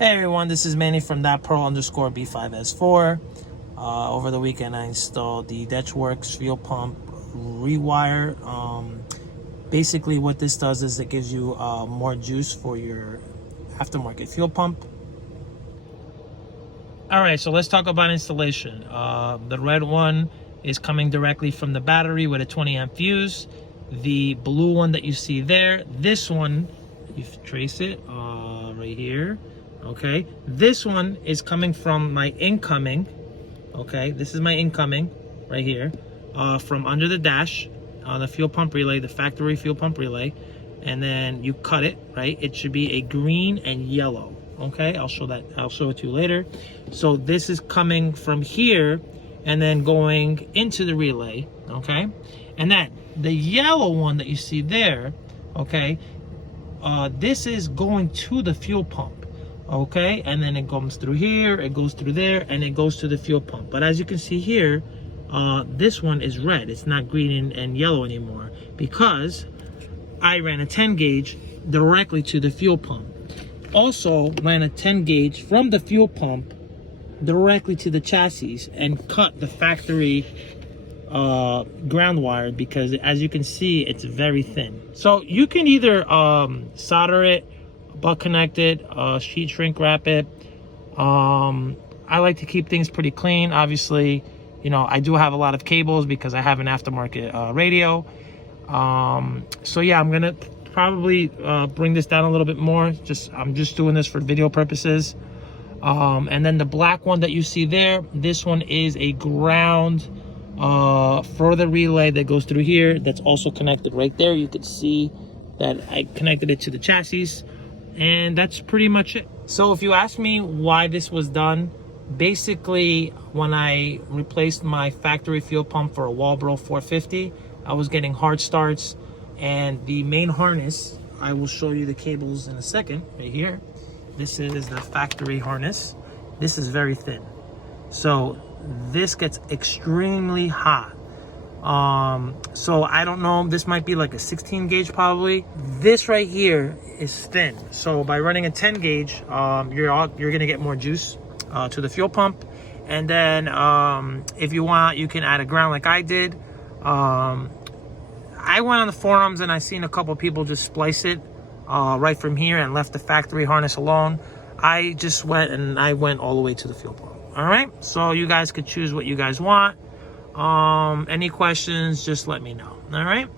Hey everyone, this is Manny from Pro B5S4. Over the weekend I installed the Deatschwerks fuel pump rewire. Basically what this does is it gives you more juice for your aftermarket fuel pump. Alright, so let's talk about installation. The red one is coming directly from the battery with a 20 amp fuse. The blue one that you see there, this one, you trace it right here. Okay, this one is coming from my incoming. Okay, this is my incoming right here, from under the dash on the fuel pump relay, the factory fuel pump relay, and then you cut it, right? It should be a green and yellow. Okay, I'll show it to you later. So this is coming from here and then going into the relay. Okay, and then the yellow one that you see there, okay, this is going to the fuel pump. Okay, and then it comes through here, it goes through there, and it goes to the fuel pump. But as you can see here, this one is red. It's not green and yellow anymore because I ran a 10 gauge directly to the fuel pump. Also ran a 10 gauge from the fuel pump directly to the chassis and cut the factory ground wire because, as you can see, it's very thin. So you can either solder it, butt connect it, sheet shrink wrap it. I like to keep things pretty clean. Obviously, you know, I do have a lot of cables because I have an aftermarket radio. So yeah, I'm gonna probably bring this down a little bit more. I'm just doing this for video purposes. And then the black one that you see there, this one is a ground for the relay that goes through here. That's also connected right there. You can see that I connected it to the chassis. And that's pretty much it. So if you ask me why this was done, basically when I replaced my factory fuel pump for a Walbro 450, I was getting hard starts, and the main harness, I will show you the cables in a second, right here. This is the factory harness. This is very thin. So this gets extremely hot. So I don't know, this might be like a 16 gauge probably. This right here is thin. So by running a 10 gauge, you're gonna get more juice to the fuel pump. And then if you want, you can add a ground like I did. I went on the forums and I seen a couple people just splice it right from here and left the factory harness alone. I just went all the way to the fuel pump. All right, so you guys could choose what you guys want. Any questions, just let me know. All right.